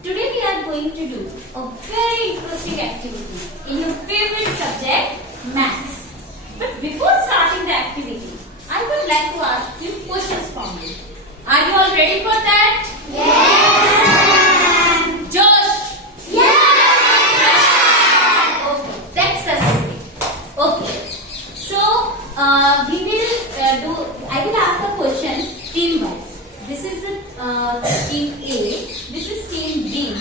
Today we are going to do a very interesting activity in your favorite subject, maths. But before starting the activity, I would like to ask you questions from you. Are you all ready for that? Yes. Josh? Yes. Okay, that's the spirit. Okay. So we will I will ask the questions team wise. This is team A, this is team B,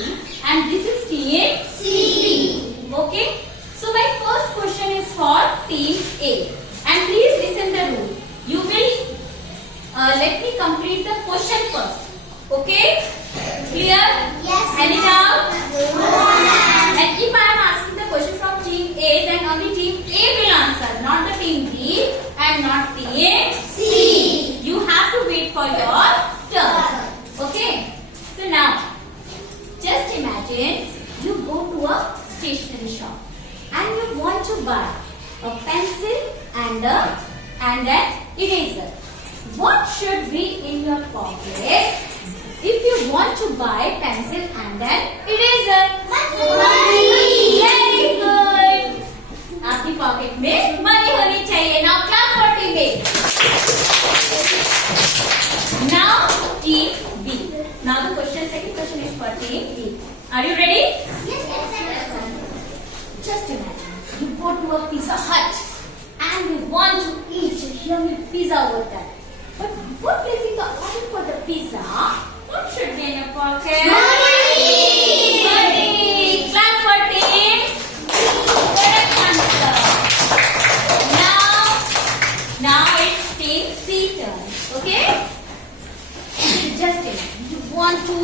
and this is team C. Okay. So my first question is for team A, and please listen the rule. You will let me complete the question first. Okay? Clear? Yes. Any doubt? No. And if I am asking the question from team A, then only team A will answer, not the team B and not team C. You have to wait for your turn. Okay? So now, just imagine you go to a stationery shop and you want to buy a pencil and an eraser. What should be in your pocket if you want to buy pencil and an eraser? Money. Very good. आपकी pocket में money होनी चाहिए. Now clap for team A. Now team B. Now the second question is for team B. Are you ready? Yes. Just imagine you go to a Pizza Hut and you want to eat a yummy pizza over there. But before placing the order for the pizza, what should be in your pocket? Money. Clap for team. Correct answer. Now it's team C turn. Okay? Just imagine you want to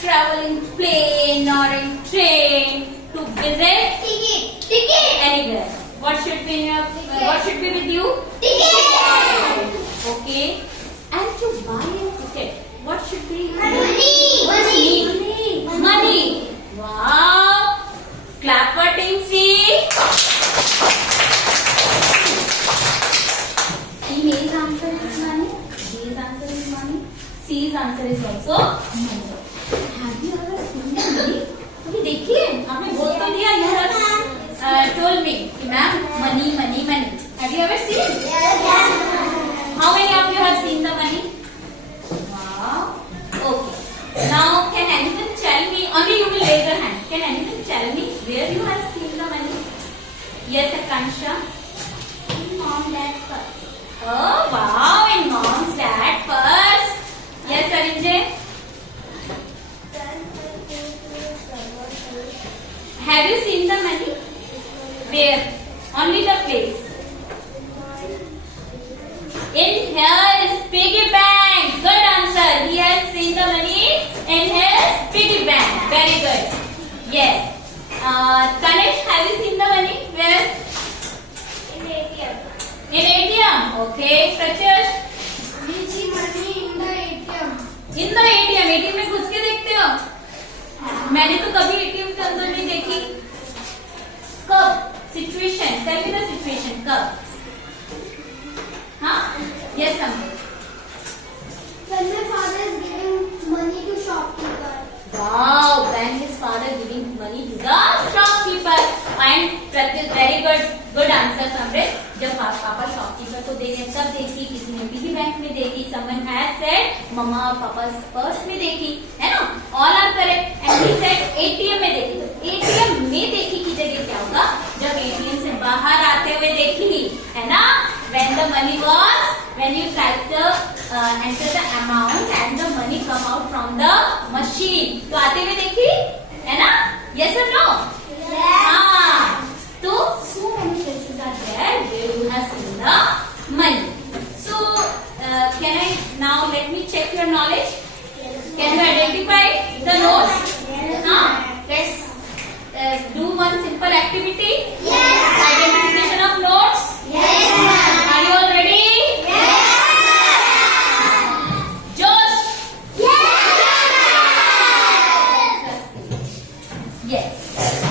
travel in plane or in train to visit Ticket. anywhere. What should be in your what should be with you? Ticket. Okay. And to buy a ticket, what should be? Money. Wow. Clap for team C. Team A's answer is money. B's answer is money. C's answer is also money. Have you ever seen money? कभी देखी है? आपने बोल तो दिया you have told me कि ma'am money. Have you ever seen? How many of you have seen the money? Wow. Okay. Now can anyone tell me? Only you will raise your hand. Can anyone tell me where you have seen the money? Yes, Akansha. Mom, dad, first. Oh wow! In mom's dad purse. Yes, Arinjay. Have you seen the money? Where? Only the place. In his piggy bank. Good answer. He has seen the money in his piggy bank. Very good. Yes. Kanesh, have you seen the money? Where? In ATM. In ATM. Okay. Pratyush? We see money in the ATM. In the ATM. ATM में घुस के देखते हो? मैंने तो कभी ATM के अंदर नहीं देखी. कब? Situation. Tell me the situation. कब? हाँ? Yes, Samir. When my father is giving money to shopkeeper. Wow, when his father giving money to the shopkeeper. And Pratyush, very good answer, Samrit. जब पापा shopkeeper को दे रहे तब देखी, किसी ने पिगी बैंक में देखी, someone has said मम्मा और पापा पर्स में देखी, है ना? All are correct. And he said ATM में देखी. तो ATM में देखी की जगह क्या होगा? जब ATM से बाहर आते हुए देखी, है ना? When the money was, when you try to enter the amount and the money come out from the machine, तो आते हुए देखी, है ना? Yes or no? हाँ. So many places are there where you have seen the money. So can I now let me check your knowledge? Can you identify the notes? Huh? Let's do one simple activity. Identification of notes. Are you all ready? Josh. Yes.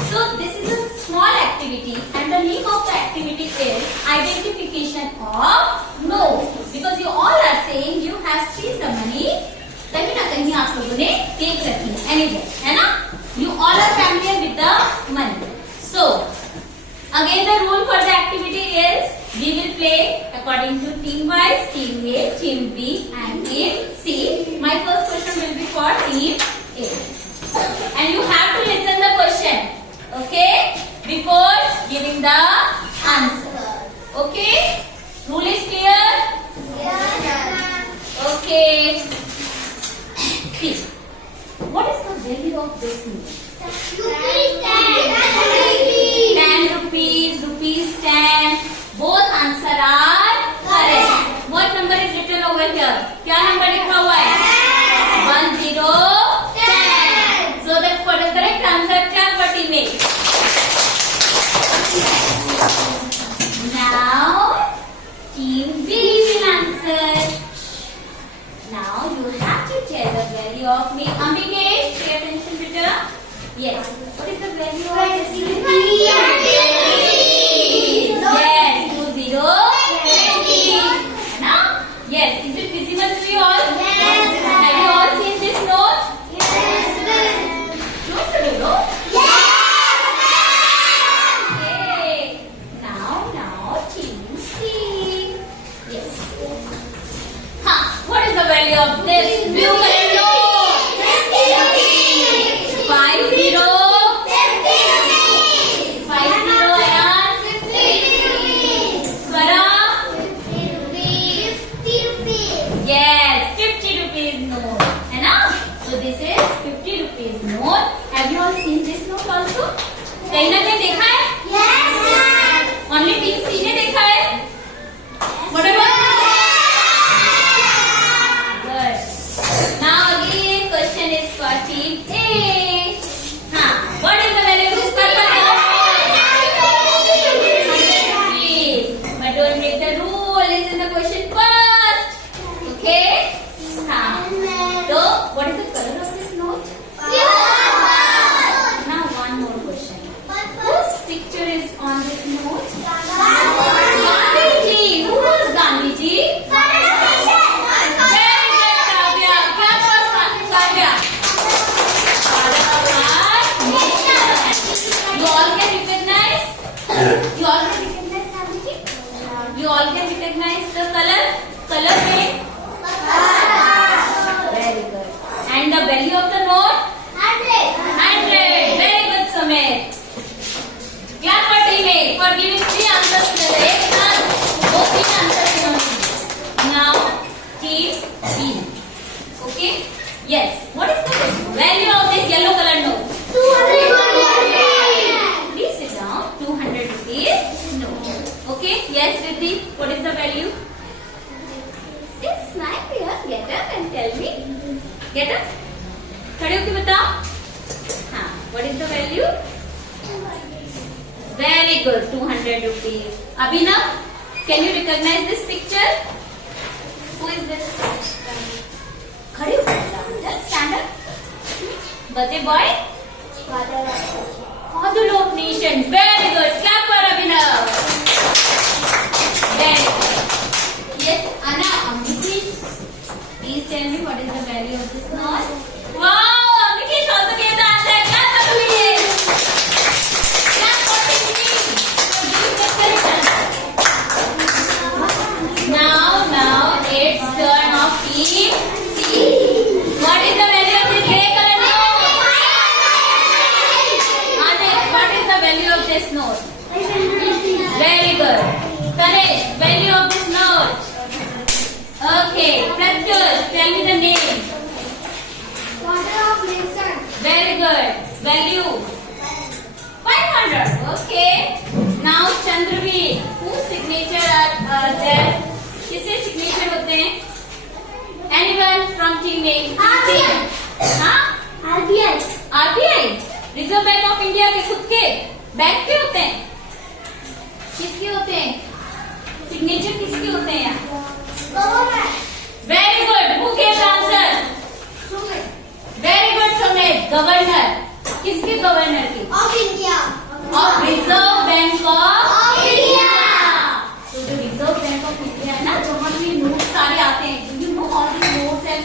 So this is a small activity and the name of the activity is identification of notes. Because you all are saying you have seen the money, कहीं ना कहीं आप लोगों ने for team A. And you have to listen the question, okay, before giving the answer. Okay? Rule is clear? Okay. See, what is the value of this note? 10 rupees, rupees 10. Both answer are correct. What number is written over here? क्या number लिखा हुआ है? 1 0 10. So the correct answer क्या पट्टी में? Now team B will answer. Now you have to tell the value of me. Ambike, pay attention, better. Yes. What is the value of this? 20. Yes, 20. 20. Now, yes. Is it visible to you all? Yes. Have you all seen this note? Yes. Don't you do? Yes. Okay. Now, team C. Yes. What is the value of this blue color note? 5 0. 5 0 and Swara? Yes, 50 rupees note. है ना? So this is 50 rupees note. Have you all seen this note also? कहीं ना कहीं देखा है? Only team C ने देखा है? What about? Good. Now again question is for team A. What is the value of this purple note? 100 rupees. But don't break the rule. Listen the question first. Okay? So, what is the color of this note? Now one more question. Whose picture is on this note? Gandhiji. Who was Gandhiji? Very good, Kavya. Clap for Kavya. Father of our nation. You all can recognize? You all can recognize Gandhiji? You all can recognize the color? Color name? Very good. And the value of the note? 100. Very good, Sumit. Clap for team A for giving 3 answers to the right. Both 3 answers only. Now, team B. Okay? Yes. What is the value of this yellow color note? Please sit down. 200 rupees note. Okay? Yes, Riddhi. What is the value? It's nice here. Get up and tell me. Get up. खड़े होके बताओ. What is the value? Very good. 200 rupees. Abhinav, can you recognize this picture? Who is this? खड़े होके बताओ. Stand up. Birthday boy? Father of nation. Very good. Clap for Abhinav. Very good. Yes, Anna, please tell me what is the value of this note. Wow, Amrikesh also gave the answer. Clap for Amrikesh. Clap for Amrikesh. Now it's turn of team C. What is the value of this grey color note? Anik, what is the value of this note? Very good. Tanesh, value of this note? Okay. Pratyush, tell me the name. Very good. Value? 500. Okay. Now Chandraveer, whose signature are there? किसके signature होते हैं? Anyone from team A? RBI. RBI? Reserve Bank of India के खुद के bank के होते हैं? किसके होते हैं? Signature किसके होते हैं यहाँ? Very good. Who gave the answer? Very good, Sumit. Governor. किसके गवर्नर की? Of India. Of Reserve Bank of India. तो जो Reserve Bank of India है ना, जहाँ से नोट सारे आते हैं, you know all the notes and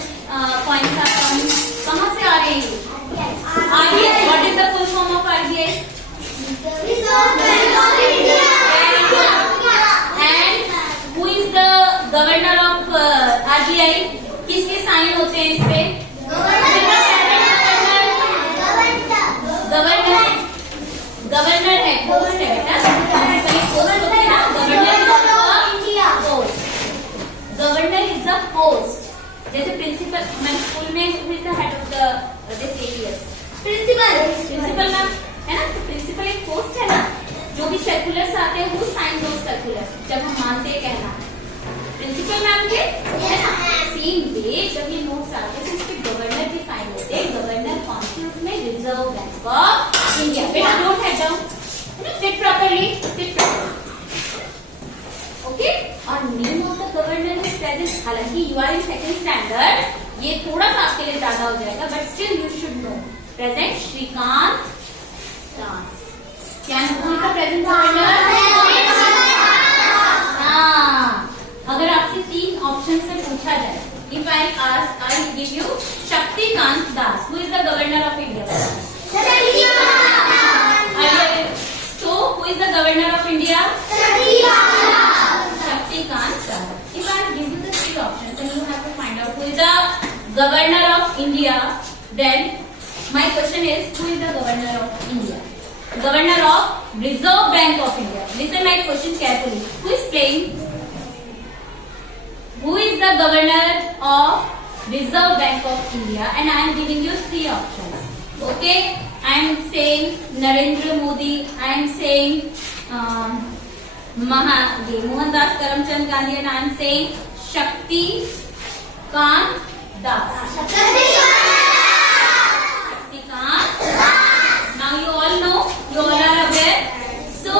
coins are coming. कहाँ से आ रहे हैं? RBI. What is the full form of RBI? Reserve Bank of India. And who is the governor of RBI? किसके साइन होते हैं इस पे? Governor प्रिंसिपल मैम है ना, तो प्रिंसिपल एक पोस्ट है ना, जो भी सर्कुलर्स आते हैं वो साइन दो सर्कुलर्स जब हम मानते हैं कहना प्रिंसिपल मैम के है ना। सेम वे जब ये नोट्स आते हैं तो इसके गवर्नर के साइन होते हैं, गवर्नर काउंसिल में रिजर्व बैंक ऑफ इंडिया। बेटा don't head down, sit properly, sit properly, okay. और name of the governor is present. हालांकि you are in second standard, ये थोड़ा सा आपके लिए ज्यादा हो जाएगा, but still you should know. Present Shrikant Das. क्या नाम है प्रेजेंट गवर्नर? हाँ, अगर आपसे 3 ऑप्शन से पूछा जाए, if I ask, I give you Shaktikanta Das, who is the governor of India? So, who is the governor of India? Shaktikant Das. If I give you the 3 options and you have to find out who is the governor of India, then my question is, who is the governor of India? Governor of Reserve Bank of India. Listen my question carefully. Who is playing? Who is the governor of Reserve Bank of India? And I am giving you 3 options. Okay? I am saying Narendra Modi. I am saying Mohandas Karamchand Gandhi, and I am saying Shaktikant Das. Shaktikant. Now you all know, you all are aware. So,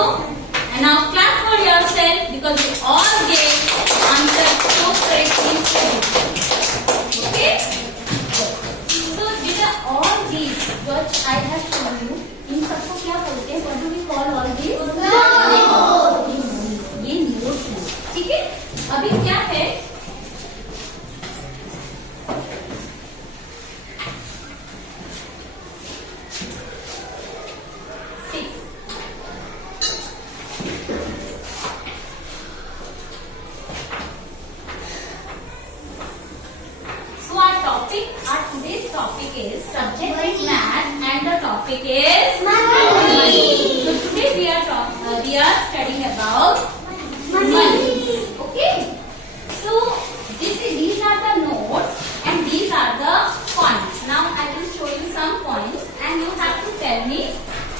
and now clap for yourself because you all gave answers so correctly. Okay? So, these are all these which I have shown you. इन सबको क्या बोलते हैं? What do we call all these? ये notes है, ठीक है। अभी क्या है, our today's topic is subject is math and the topic is money. So today we are studying about money. Okay. So these are the notes and these are the coins. Now I will show you some coins and you have to tell me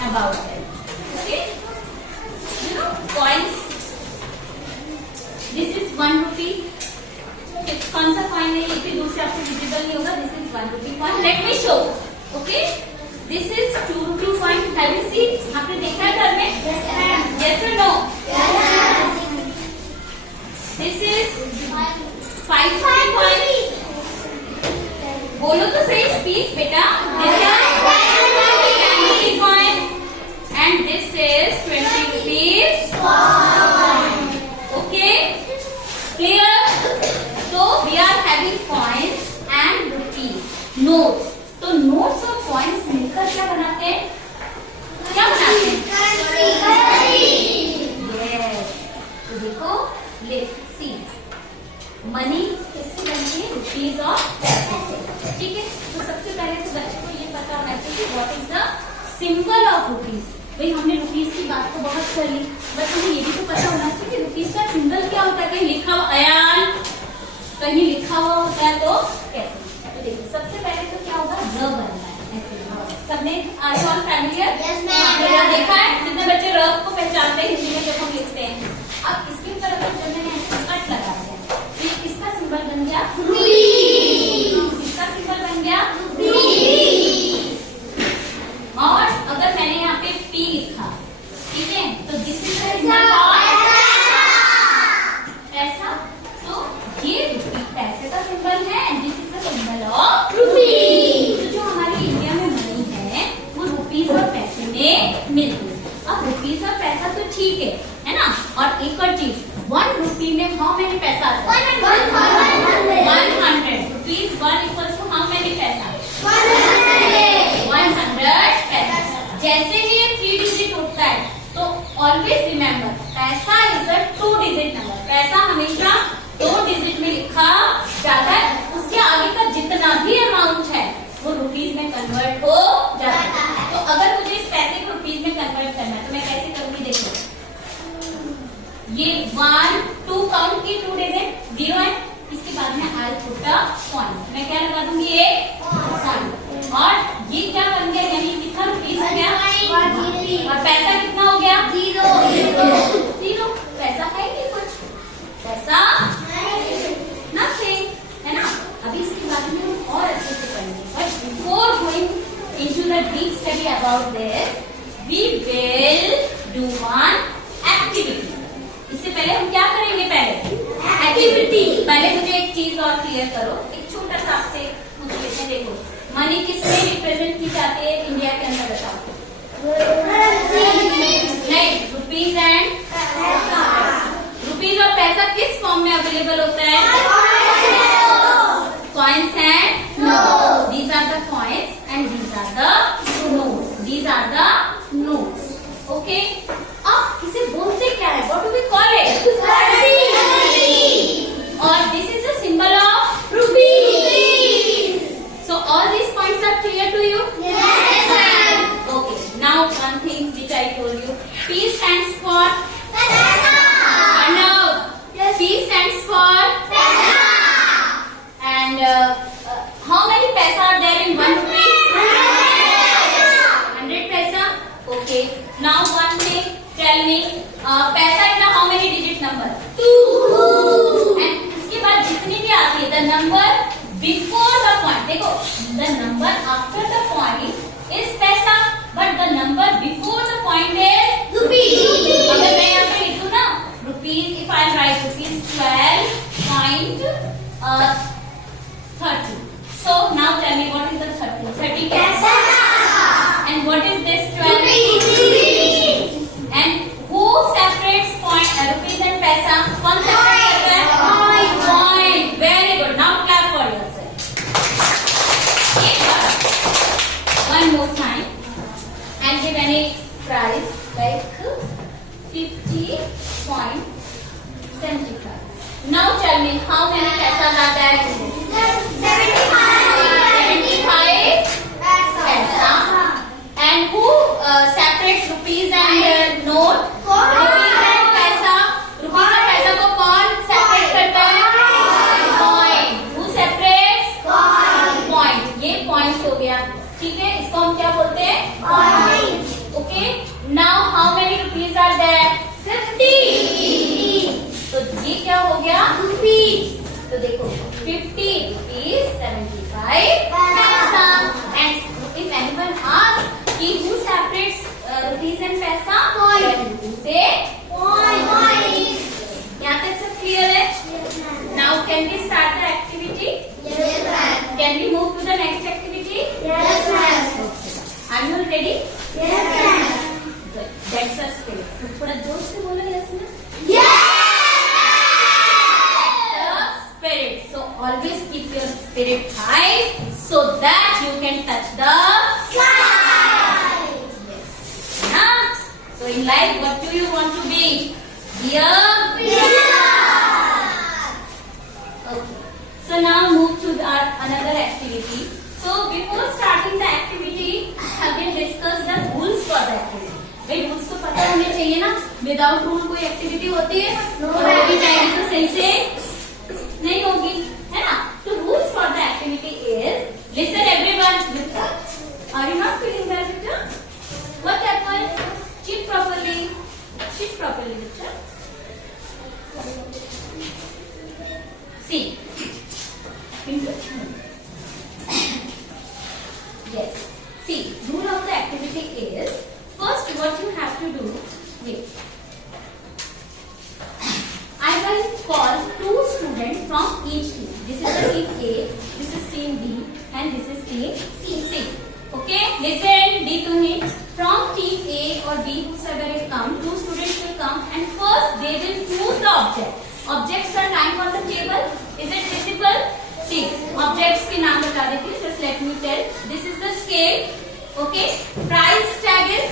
about them. Okay. You know coins. This is 1 rupee. कौन सा coin है? ये भी दूर से आपको visible नहीं होगा। This is 1 rupee coin. Let me show. Okay, this is 2 rupee coin. Have you seen? आपने देखा है घर में? यस और no? This is 5 rupee coin. बोलो तो सही स्पीच बेटा। This is 10 rupee coin and this is 20 rupees coin. Okay, clear? So we are having coins and rupees, notes. तो notes और coins मिलकर क्या बनाते हैं? क्या बनाते हैं? Yes. तो देखो, let's see. Money किससे बनती है? Rupees और पैसे से, ठीक है। तो सबसे पहले तो बच्चे को ये पता होना चाहिए what is the symbol of rupees. भाई हमने रुपीज की बात तो बहुत कर ली, बट हमें ये भी तो पता होना चाहिए कि रुपीज का सिंबल क्या होता है। कहीं लिखा हुआ अयान, कहीं लिखा हुआ होता है तो कैसे? तो देखिए सबसे पहले तो क्या होगा? र बनना है ऐसे। सबने आज ऑल फैमिलियर? Yes ma'am. देखा है कितने बच्चे र को पहचानते हैं हिंदी में जब हम लिखते हैं। अब इसके ऊपर अगर जब मैंने कट लगाते हैं तो ये किसका सिंबल बन गया? किसका सिंबल बन गया? और अगर मैंने यहाँ पे पी लिखा, ठीक है, तो दिस इज पैसा। तो ये पैसे का सिंबल है, this is the symbol of rupees. तो जो हमारे इंडिया में मनी है वो रुपीज और पैसे में मिलती है। अब रुपीज और पैसा तो ठीक है ना। और एक और चीज, 1 rupee में हाउ मेनी पैसा आता है? 100 rupees. 1 equals to how many paisa? 100 पैसा। जैसे ही ये 3 डिजिट उठता है तो ऑलवेज रिमेम्बर पैसा इज अ 2 डिजिट नंबर। पैसा हमेशा 2 डिजिट में लिखा जाता है। उसके आगे का जितना भी अमाउंट है वो रुपीज में कन्वर्ट हो जाता है। तो अगर मुझे इस पैसे को रुपीज में कन्वर्ट करना है तो मैं कैसे करूंगी? देखो, ये 1 2 काउंट की 2 डिजिट 0 है, इसके बाद में आई पुट अ कॉइन। मैं क्या लगा दूंगी? ये कॉइन। और ये क्या बन गया? यानी और पैसा कितना हो गया? 0. जीरो. पैसा है नहीं कुछ, पैसा नथिंग, है ना. अभी इसके बारे में हम और अच्छे से पढ़ेंगे, but before going into the deep study about this, we will do one activity. इससे पहले हम क्या करेंगे? पहले एक्टिविटी. पहले मुझे एक चीज और क्लियर करो, एक छोटा सा आपसे मुझे लेते. देखो, मनी किससे रिप्रेजेंट की जाती है इंडिया के अंदर? बताओ. नहीं, रुपीज एंड रुपीज और पैसा किस फॉर्म में अवेलेबल होता है? Coins and notes. These are the coins and these are the notes. These are the notes. Okay. अब इसे बोलते क्या है? What do we call it? और this is the symbol of rupees. So all these points are clear to you? Okay, now one thing which I told you. P stands for Arnav. P stands for and how many paisa are there in 1 rupee? 100 paisa. Okay. Now one thing, tell me, paisa is a how many digit number? 2. And इसके बाद जितनी भी आती है, the number before the point. देखो, the number after the point is paisa. But the number before the point is rupees. अगर मैं यहाँ पे लिखूँ ना rupees, if I write rupees 12.30. So now tell me what is the 30? 30 paisa. And what is this 12? Rupees. And who separates point rupees and paisa? कौन separate करता है? Point. Very good. Now clap for yourself. One more time. And give any price like 50.75. Now tell me how many paisas are there in this? 75 paisa. And who separates rupees and note? Rupees and paisa. Rupees and paisa को कौन separate करता है? Point. Who separates? Point. ये point हो गया. ठीक है, इसको हम क्या बोलते हैं? Point. Okay. Now how many rupees are there? 50. तो ये क्या हो गया? Rupees. तो देखो 50 rupees 75 paisa. And if anyone asks कि who separates rupees and paisa? Point. Say point. यहाँ तक सब clear है? Now can we start the activity? Yes, ma'am. Can we move to the next activity? Yes, ma'am. Are you ready? Yes, ma'am. Good. That's a spirit. थोड़ा जोर से बोलो yes ना? Yes. The spirit. So always keep your spirit high so that you can touch the Sky. yes. Huh? So in life, what do you want to be? Be a Winner. okay. So now move to another activity. So before starting the activity, again discuss the rules for the activity. भाई rules तो पता होने चाहिए ना. Without rule कोई activity होती है? होगी जाएगी तो सही से नहीं होगी, है ना. तो rules for the activity is listen everyone. Are you not feeling well बेटा? What happened? Sit properly. Sit properly बेटा. See. Yes. See, rule of the activity is first what you have to do. Wait. I will call 2 students from each team. This is the team A, this is team B, and this is team C. Okay? Listen, D to me. From team A or B, whoever will come, 2 students will come, and first they will choose the object. Objects are lying on the table. Is it visible? See, objects के नाम बता देती हूँ. Just let me tell. This is the scale. Okay. Price tag is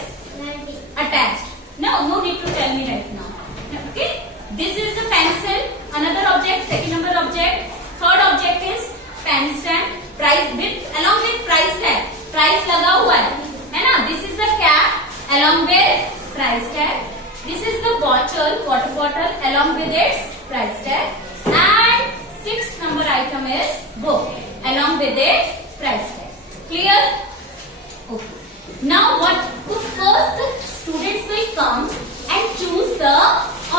attached. No need to tell me right now. Okay. This is the pencil. Another object. Second number object. Third object is pen stand. Price with along with price tag. Price लगा हुआ है ना? This is the cap along with price tag. This is the bottle, water bottle along with its price tag. And 6th number item is book along with its price tag. Clear? Okay. Now what? To first students will come and choose the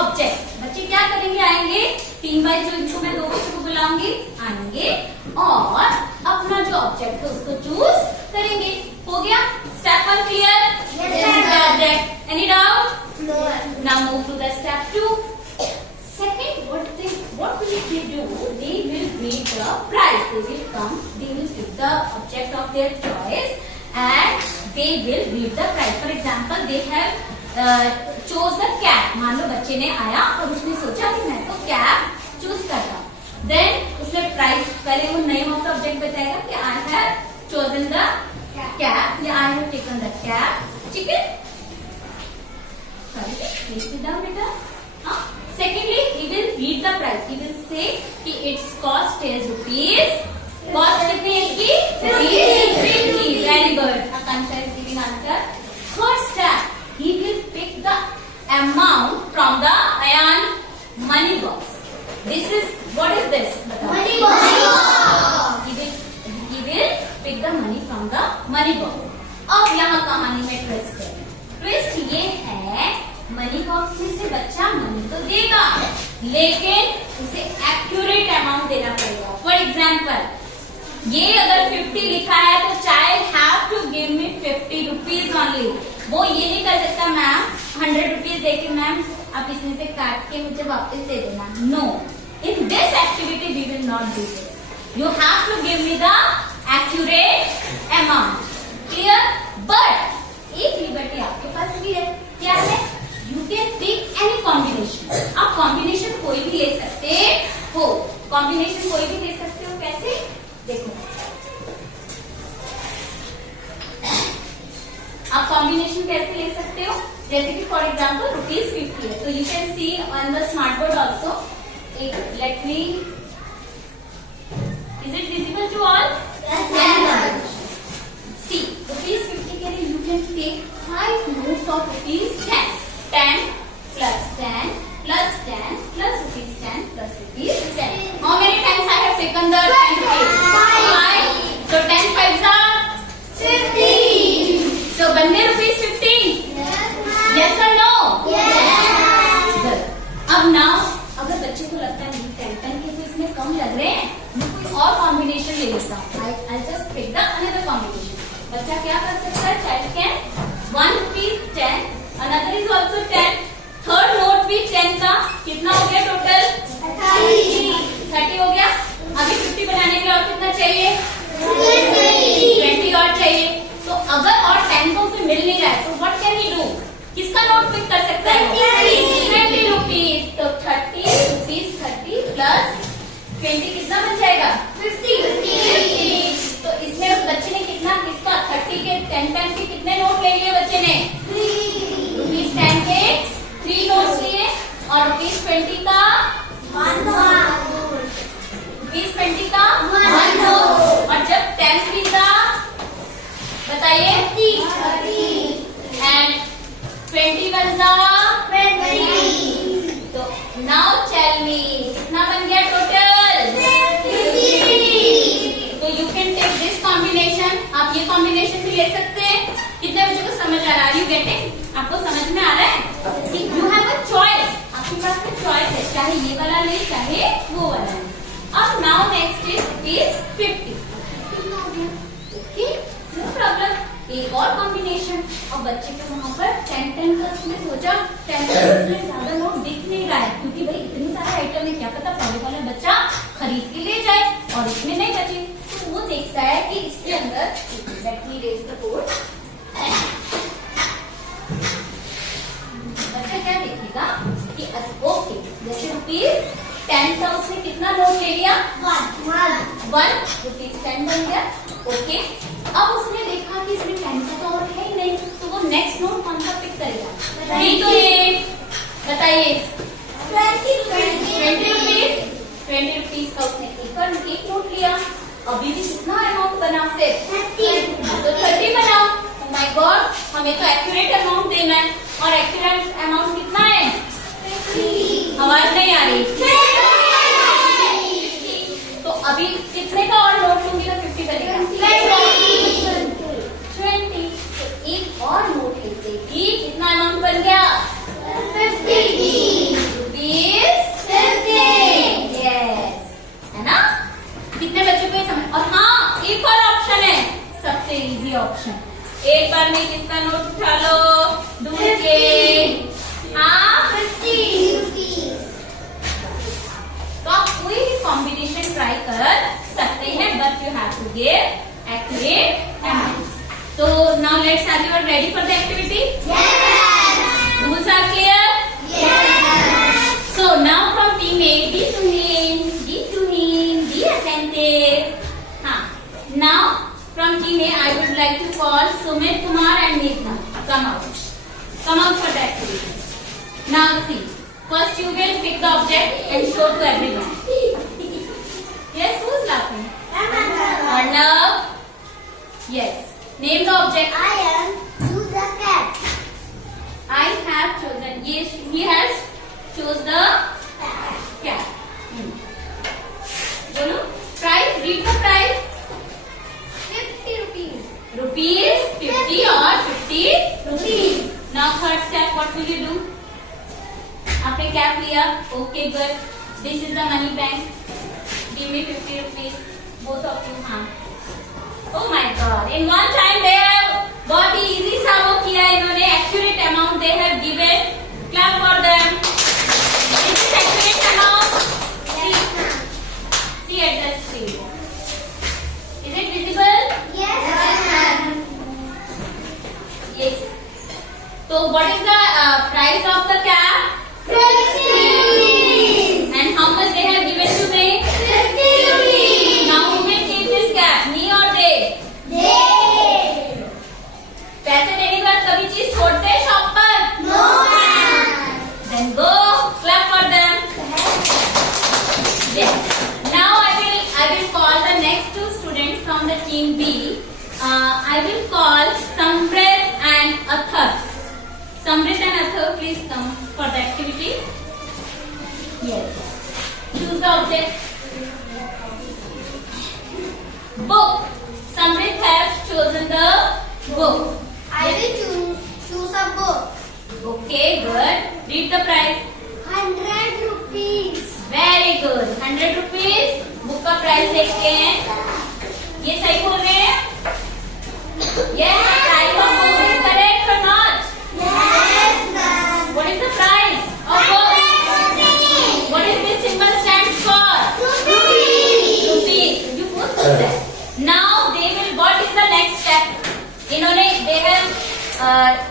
object. बच्चे क्या करेंगे, आएंगे 3 bye जो इनको मैं 2 बच्चों को बुलाऊंगी, आएंगे और अपना जो ऑब्जेक्ट है उसको चूज करेंगे। हो गया step 1 clear? Object, any doubt? Now move to the step 2. Second, what will they do? They will read the price. They will come, they will pick the object of their choice and they will read the price. For example, they have chose the cap. मान लो बच्चे ने आया और उसने सोचा कि मैं तो cap choose करता हूँ. Then उसने price, पहले वो name of the object बताएगा कि I have chosen the cap या I have taken the cap. ठीक है? Please sit down, beta. Secondly, he will read the price. He will say कि its cost is rupees. Cost कितनी है इसकी? Rupees 50. Very good. Akansha is giving answer. Third step, he will pick the amount from the iron money box. This is, what is this? Money box. He will pick the money from the money box. अब यहाँ कहानी में twist है. Twist ये है, money box में से बच्चा मनी तो देगा लेकिन उसे एक्यूरेट अमाउंट देना पड़ेगा. फॉर एग्जाम्पल, ये अगर 50 लिखा है तो child have to give me 50 rupees only. वो ये नहीं कर सकता मैम 100 रुपीज देके मैम आप इसमें से काट के मुझे वापस दे देना. No, in this activity we will not do this. You have to give me the accurate amount. Clear? But एक लिबर्टी आपके पास भी है. क्या है? You can pick any combination. आप कॉम्बिनेशन कोई भी ले सकते हो. कॉम्बिनेशन कोई भी ले सकते हो. कैसे? देखो, आप कॉम्बिनेशन कैसे ले सकते हो? जैसे कि फॉर एग्जाम्पल ₹50 है तो you can see on the smart board also. Let me, is it visible to all? See, ₹50 के लिए you can take 5 notes of ₹10. 10 plus 10 plus 10 plus ₹10 plus ₹10. How many times I have taken the 10 rupees? 5. So 10 5s are 50. So बनने ₹50? Yes or no? Yes. अब now अगर बच्चे को लगता है 10 के तो इसमें कम लग रहे हैं, मैं कोई और कॉम्बिनेशन ले लेता हूँ. I'll just pick the another combination. बच्चा क्या कर सकता है? Child can 1 rupees 10, another is also 10. Third note भी 10 का. कितना हो गया टोटल? 30 हो गया. अभी 50 बनाने के लिए और कितना चाहिए? 20 और चाहिए. तो अगर और 10 को उसे मिल नहीं रहा है तो व्हाट कैन ही डू? किसका नोट पिक कर सकता है? 20 रुपीज. तो 30 रुपीज 30 प्लस 20 कितना बन जाएगा? 50. तो इसमें उस बच्चे ने कितना, किसका 30 के 10 के कितने नोट ले लिए बच्चे ने? ₹10 के 3 नोट लिए और ₹20 का 1 नोट. ₹20 का 1 नोट. और जब 10 भी था बताइए 30 एंड 21 20. तो नाउ टेल मी कितना बन गया टोटल? तो you can take this combination. आप ये कॉम्बिनेशन भी ले सकते हैं. कितने बच्चों को समझ आ रहा है? You getting? आपको समझ में आ रहा है? You have a choice. आपके पास में चॉइस है, चाहे ये वाला ले चाहे वो वाला ले. अब now next is ₹50. Okay, no problem. एक और कॉम्बिनेशन. अब बच्चे को वहां पर 10 का उसने सोचा 10 में ज्यादा नोट दिख नहीं रहा है क्योंकि भाई इतनी सारे आइटम है, क्या पता पहले वाला बच्चा खरीद के ले जाए और इसमें नहीं बचे. तो वो देखता है कि इसके अंदर, let me raise the board. बच्चा क्या देखेगा कि ओके, जैसे ₹10 था उसने कितना नोट ले लिया? 1 ₹10 बन गया. ओके, अब उसने देखा कि इसमें 10 का तो और है ही नहीं, तो वो नेक्स्ट नोट कौन सा पिक करेगा? बताइए. 20 रुपीज का उसने एक नोट लिया. अभी भी कितना अमाउंट बना? फिर 30. तो 30 बनाओ. ओह माय गॉड, हमें तो एक्यूरेट अमाउंट देना है और एक्यूरेट अमाउंट कितना है? 50. आवाज नहीं आ रही. तो अभी कितने का और नोट लूंगी तो 50 बनेगा? 20. तो एक और नोट लेते ही कितना एक बार में किसका नोट उठा लो? दूर के। हाँ 50 rupees. तो आप कोई भी कॉम्बिनेशन ट्राई कर सकते हैं, but you have to give accurate amount. So now let's have you all ready for the activity? Yes. Rules are clear? Yes. So now from team A, be attentive. Now from team A, I would like to call Sumit, Kumar and Meghna. Come out for the activity. Now see, first you will pick the object and show to everyone. Yes, who's laughing? Arnav. Yes. Name the object. I am choose the cat. I have chosen. Yes, he has chose the cat. Bolo. Price. Read the price. 50 rupees. Rupees 50 or 50 rupees. Now third step. What will you do? आपने cap लिया. Okay, good. This is the money bank. Give me 50 rupees. Both of you. हाँ. Oh my God! In one time they have बहुत ही easy सा वो किया इन्होंने. Accurate amount they have given. Clap for them. This is accurate amount. See at the screen. Is it visible? Yes. Yes. So what is the price of the cap? 50 rupees. And how much they have given to me? 50 rupees. Now who will keep this cap? Me or they? पैसे देने के बाद कभी चीज छोड़ते हैं shop पर? No. Then go clap for them. Yes. Now I will call the next two students from the team B. I will call Samrit and Athar. Samrit and Athar, please come for the activity. Yes. Choose the object. Book. Samrit has chosen the book. I will choose a book. Okay, good. Read the price. 100 rupees. Very good. 100 rupees. Book का price देखते हैं. ये सही बोल रहे हैं? Yes. Price of book is correct or not? Yes, ma'am. What is the price of book? What is this symbol stands for? Rupees. You both put that. Now they will. What is the next step? इन्होंने they have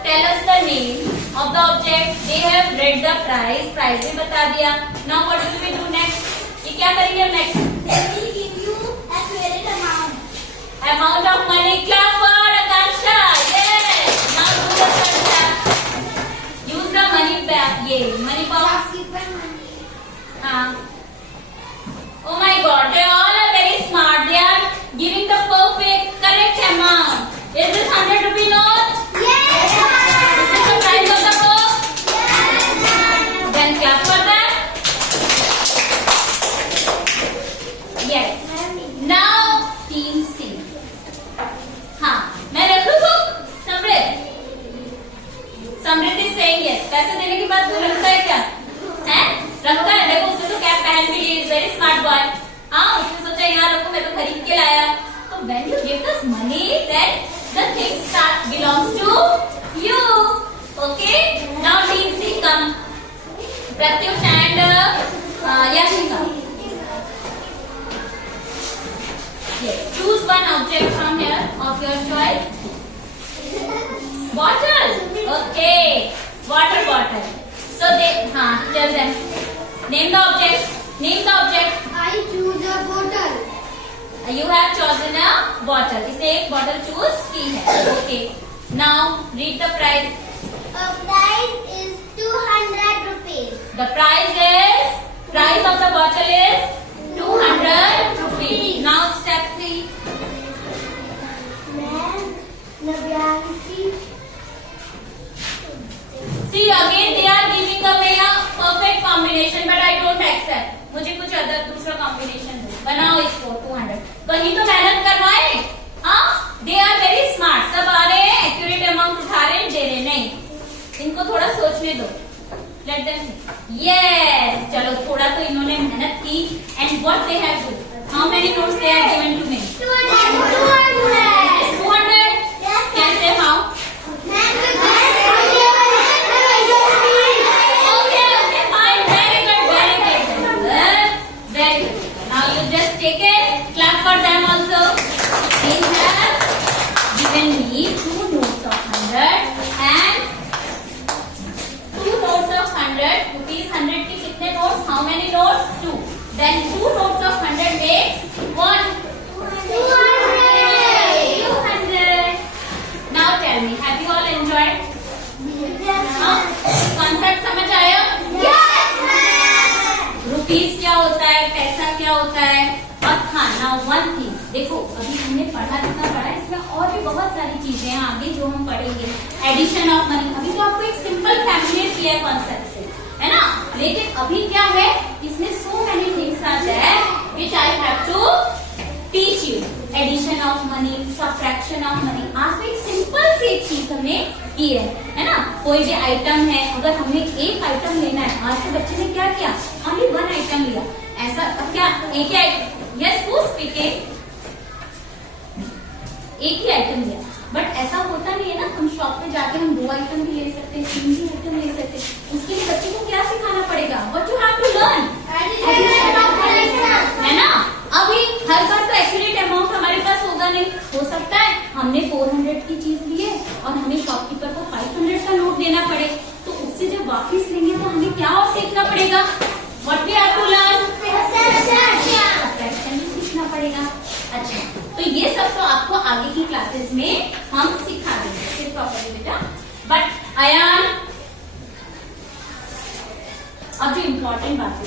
tell us the name of the object. They have read the price. Price भी बता दिया. Now what will we do next? ये क्या करेंगे next? Let me give you accurate amount. Amount of money. Clap for Akansha. Yes. Now do the third step. Use the money bag. ये money box. Shopkeeper money. हाँ. Oh my God. They all are very smart. They are giving the perfect correct amount. Is this 100 rupee note? Yes, ma'am. Is this the price of the book? Yes, ma'am. Then clap for that. Yes. Now team C. हाँ, मैं रख लूँ book? समृद्ध. समृद्ध is saying yes. पैसे देने के बाद तू रखता है क्या? हैं? रखता है. देखो उसने तो कैप पहन भी ली. Is very smart boy. हाँ, उसने सोचा यहाँ रखो, मैं तो खरीद के लाया. तो when you give us money, then the things belongs to you. Okay? Now team C come. Pratyush and Yashika. Yes. Choose one object from here of your choice. Bottle. Okay. Water bottle. So they, tell them. Name the object. Name the object. I choose a bottle. You have chosen a bottle. इसे एक bottle choose की है. Okay. Now read the price. Price is 200 rupees. The price of the bottle is 200 rupees. Now step 3. Ma'am, Navyanshi. See again they are giving away a perfect combination, but I don't accept. मुझे कुछ other दूसरा combination दो. बनाओ इसको 200. वही तो मेहनत करवाए. हाँ, they are very smart. सब आ रहे हैं, accurate amount उठा रहे हैं, दे रहे नहीं. इनको थोड़ा सोचने दो. Let them see. Yes. चलो थोड़ा तो इन्होंने मेहनत की. And what they have do? How many notes they have given to me? 200. 200. Yes, कैसे? How? many notes? 2. Then 2 notes of 100 makes 1. 200. Now tell me, have you all enjoyed? Concept समझ आया? Rupees क्या होता है, पैसा क्या होता है, और खाना 1 थिंग। देखो अभी हमने पढ़ा जितना पढ़ा इसमें और भी बहुत सारी चीजें हैं आगे जो हम पढ़ेंगे। एडिशन ऑफ मनी, अभी तो आपको एक सिंपल फैमिलियर किया कॉन्सेप्ट से, है ना। लेकिन अभी क्या है, इसमें so many things are there which I have to teach you. Addition of money, subtraction of money, आज तो एक सिंपल सी एक चीज हमने की है ना। कोई भी आइटम है, अगर हमें एक आइटम लेना है, आज के बच्चे ने क्या किया, हमने 1 आइटम लिया। ऐसा क्या एक ही आइटम, यस हु स्पीकिंग, एक ही आइटम लिया, बट ऐसा होता नहीं है ना। हम शॉप पे जाके हम 2 आइटम भी ले सकते हैं, 3 भी आइटम ले सकते हैं। उसके लिए बच्चे को क्या सिखाना पड़ेगा, what you have to learn, है ना। अभी हर बार तो एक्यूरेट अमाउंट हमारे पास होगा नहीं, हो सकता है हमने 400 की चीज ली है और हमें शॉपकीपर को 500 का नोट देना पड़े, तो उससे जब वापिस लेंगे तो हमें क्या और सीखना पड़ेगा, what we have to learn, subtraction भी सीखना पड़ेगा। अच्छा, तो ये सब तो आपको आगे की क्लासेस में हम सिखा देंगे फिर प्रॉपर्ली बेटा। बट अयान, अब जो इम्पोर्टेंट बातें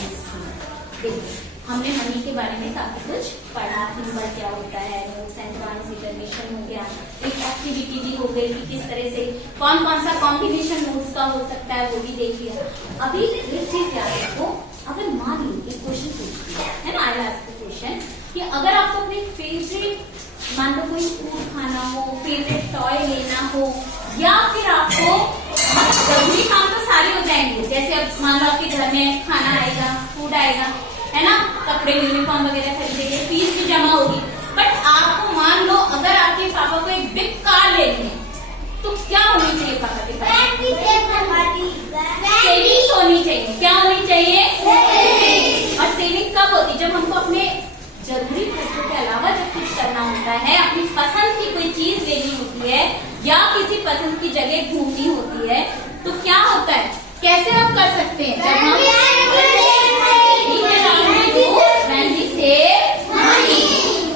देखिए, हमने मनी के बारे में काफी कुछ पढ़ा, सिंबल क्या होता है, नोट्स एंड ट्रांस इंटरनेशन हो गया, एक एक्टिविटी भी हो गई कि किस तरह से कौन कौन सा कॉम्बिनेशन नोट्स का हो सकता है, वो भी देख लिया। अभी एक चीज याद रखो, अगर मान ली एक क्वेश्चन पूछती है ना, आई आस्क द क्वेश्चन कि अगर आपको अपने फेवरेट, मान लो कोई फूड खाना हो, फेवरेट टॉय लेना हो, या फिर आपको जरूरी काम तो सारे हो जाएंगे, जैसे अब मान लो आपके घर में खाना आएगा, फूड आएगा, है ना, कपड़े यूनिफॉर्म वगैरह खरीदेंगे, फीस भी जमा होगी, बट आपको मान लो अगर आपके पापा को एक बिग कार लेनी है, तो क्या होनी चाहिए पापा के पास, सेविंग्स होनी चाहिए। क्या होनी चाहिए, और सेविंग कब होती, जब हमको अपने जरूरी खर्चों के अलावा जब कुछ करना होता है, अपनी पसंद की कोई चीज लेनी होती है या किसी पसंद की जगह घूमनी होती है, तो क्या होता है, कैसे आप कर सकते हैं, जब हम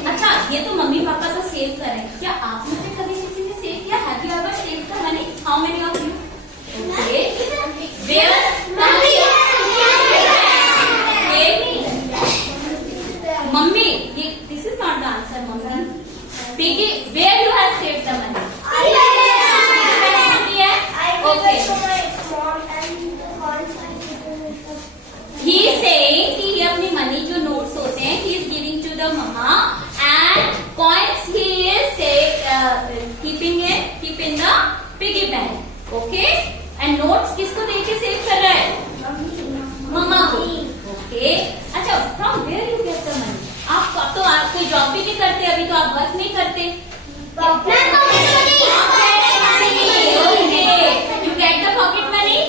अच्छा, ये तो मम्मी पापा तो सेव कर रहे हैं, क्या आप में से कभी किसी ने सेव किया, have you ever save the money, how many of you, okay, where mummy, ये this is not the answer mummy, piggy, where you have saved the money, okay, he is saying कि ये अपनी money जो notes होते हैं, he is giving to the mama, and coins he is keeping in the piggy bank, okay, and notes किसको देके save कर रहा है, मम्मा को, ओके। अच्छा, from where you get the money, आप तो आप कोई जॉब भी नहीं करते, अभी तो आप वर्क नहीं करते, you get the pocket money?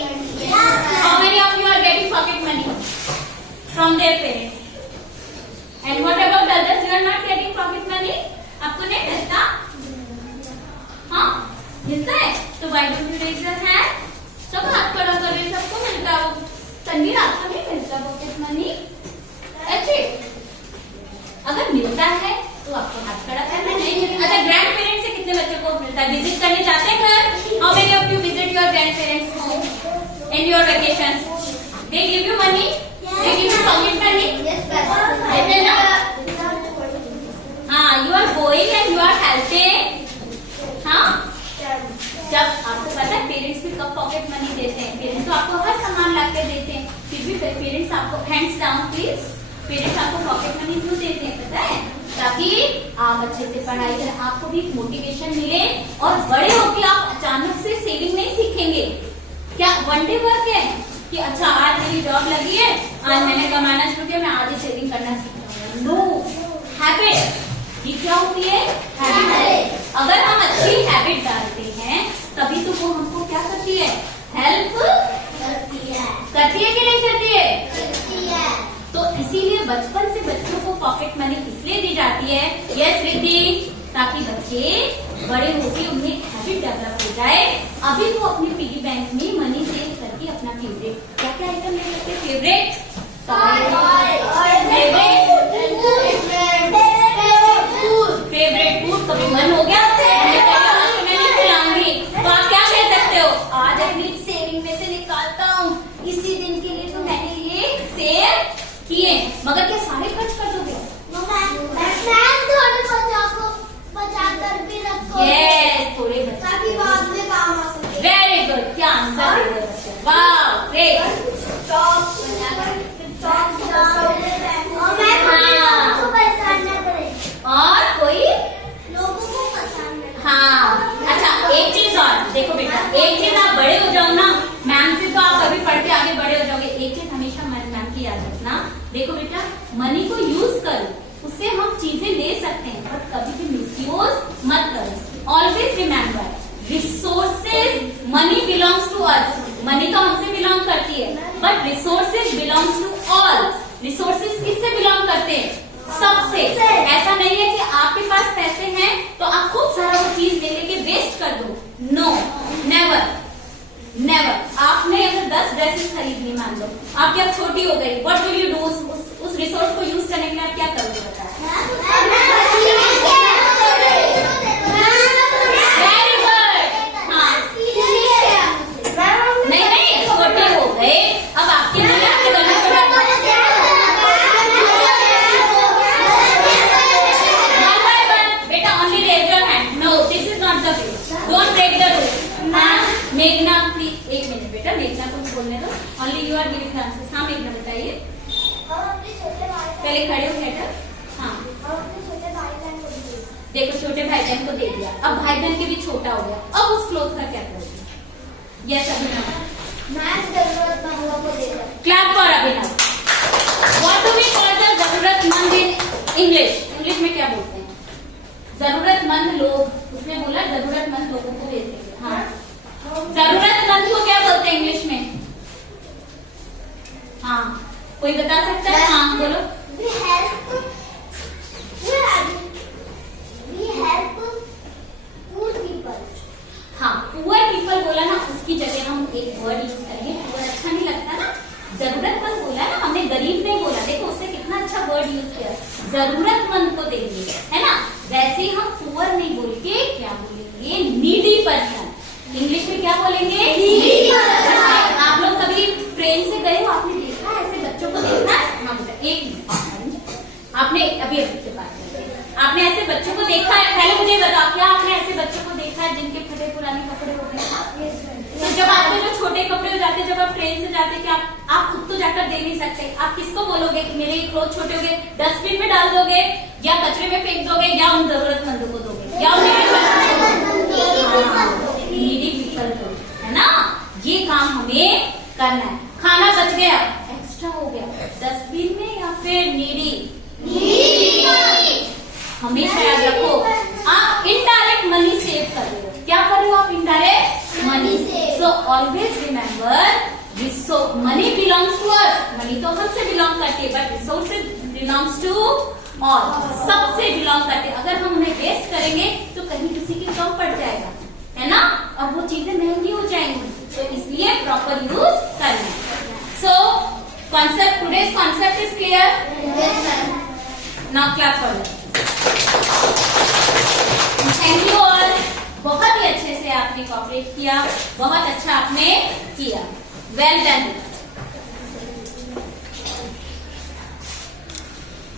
How many of you are getting pocket money from their parents? And what about others? You are not getting pocket money? आपको नहीं मिलता? हाँ, मिलता है? तो why don't you raise your hand? सब हाथ खड़ा कर रहे, सबको मिलता है। तन्वीर, आपको नहीं मिलता pocket money? अच्छे, अगर मिलता है तो आपको हाथ खड़ा करना, नहीं मिलता। अच्छा, ग्रैंड पेरेंट्स से कितने बच्चों को मिलता है, विजिट करने जाते हैं घर? How many of you visit your grandparents home in your vacations? They give you money? They give you pocket money? Yes, ना? हाँ, you are going and you are helping. हाँ, जब आपको पता है पेरेंट्स भी कब पॉकेट मनी देते हैं, पेरेंट्स तो आपको हर सामान ला के देते हैं, फिर भी पेरेंट्स आपको, हैंड्स डाउन प्लीज, पेरेंट्स आपको पॉकेट मनी क्यों देते हैं पता है, ताकि आप अच्छे से पढ़ाई करें, आपको भी मोटिवेशन मिले, और बड़े होकर आप अचानक से सेविंग नहीं सीखेंगे। क्या वन डे वर्क है कि अच्छा आज मेरी जॉब लगी है, आज मैंने कमाना शुरू किया, मैं आज ही सेविंग करना सीखूंगा, नो, हैबिट, ये क्या होती है, हैबिट। अगर हम अच्छी हैबिट डालते हैं तभी तो वो हमको क्या करती है, हेल्प करती है कि नहीं करती है, तो इसीलिए बचपन से बच्चों को पॉकेट मनी इसलिए दी जाती है, यस रिद्धि, ताकि बच्चे बड़े होकर उन्हें हैबिट डेवलप हो जाए। अभी वो अपने पिगी बैंक में मनी सेव करके अपना फेवरेट क्या क्या आइटम ले सकते हैं, फेवरेट फेवरेट फूड, कभी मन हो गया आज तो मैं नहीं खिलाऊंगी, तो आप क्या कह सकते हो, आज अपनी सेविंग में से निकालता हूँ, इसी दिन के लिए तो मैंने ये सेव किए, मगर क्या सारे खर्च कर दोगे? यस, थोड़े ताकि बाद में काम आ सके। वेरी गुड, क्या आंसर दे रहे बच्चे, वाह ग्रेट। और कोई लोगों को पसंद है। हाँ, अच्छा एक चीज और देखो बेटा, एक चीज आप बड़े हो जाओ ना, मैम से तो आप अभी पढ़ के आगे बड़े हो जाओगे, एक चीज हमेशा मैम की याद रखना, देखो बेटा मनी को यूज करो, उससे हम चीजें ले सकते हैं, बट कभी भी मिसयूज मत करो। Always remember, resources, money belongs to us, money तो हमसे बिलोंग करती है, but resources belongs to all. Resources किससे बिलोंग करते हैं? सबसे। ऐसा नहीं है कि आपके पास पैसे हैं तो आप खूब सारा वो चीज ले लेके वेस्ट कर दो, नो, नेवर नेवर। आपने अगर 10 ड्रेसेस खरीद ली, मान लो आपकी अब छोटी हो गई, व्हाट विल यू डू? उस रिसोर्स को यूज करने के लिए आप क्या करोगे बताया? वेरी गुड, हाँ नहीं छोटे हो गए, अब आपके लिए आपके घर में मेघना प्लीज, एक मिनट बेटा, मेघना को बोलने दो, only you are giving answers. हाँ मेघना बताइए, पहले खड़े हो बेटा। हाँ देखो छोटे भाई बहन को दे दिया, अब भाई बहन के भी छोटा हो गया, अब उस क्लोथ का क्या करोगे? Yes Abhinav, clap for Abhinav. What do we call the जरूरतमंद इन इंग्लिश? इंग्लिश में क्या बोलते हैं? जरूरतमंद लोग, उसने बोला जरूरतमंद लोगों को दे देंगे। हाँ, जरूरतमंद को क्या बोलते हैं इंग्लिश में? हाँ कोई बता सकता है? हाँ बोलो। हाँ पुअर पीपल बोला ना, उसकी जगह हम एक वर्ड यूज करेंगे, पुअर अच्छा नहीं लगता ना, जरूरतमंद बोला ना हमने, गरीब नहीं बोला, देखो उसने कितना अच्छा वर्ड यूज किया, जरूरतमंद को देंगे, है ना। वैसे ही हम पुअर नहीं बोल के क्या बोलेंगे? Needy person. इंग्लिश में क्या बोलेंगे? Needy person. आप लोग कभी ट्रेन से गए हो, आपने देखा है ऐसे बच्चों को देखा है? हाँ बेटा एक मिनट, आपने अभी से बात करते हैं, आपने ऐसे बच्चों को देखा है? पहले मुझे बताओ, क्या आपने ऐसे बच्चों को देखा है जिनके फटे पुराने कपड़े होते हैं? तो जब आपके जो छोटे कपड़े हो जाते हैं, जब आप ट्रेन से जाते हैं, क्या आप खुद तो जाकर दे नहीं सकते, आप किसको बोलोगे कि मेरे क्लोथ छोटे हो गए? डस्टबिन में डाल दोगे, या कचरे में फेंक दोगे, या उन जरूरतमंदों को दोगे, या नीडी पीपल को, है ना। ये काम हमें करना है। खाना बच गया, एक्स्ट्रा हो गया, डस्टबिन में या फिर नीडी? हमेशा याद रखो, आप इनडायरेक्ट मनी सेव कर रहे हो। क्या कर रहे हो आप? Indirect money. So always remember, money belongs to us, money तो हमसे बिलोंग करती है, but resources belongs to all, सबसे बिलोंग करते हैं। अगर हम उन्हें वेस्ट करेंगे तो कहीं किसी की कम पड़ जाएगा, है ना, और वो चीजें महंगी हो जाएंगी, तो इसलिए प्रॉपर यूज करना है। So concept, today's concept is clear? Now clap for that. Thank you all, बहुत ही अच्छे से आपने कोऑपरेट किया, बहुत अच्छा आपने किया, वेल डन।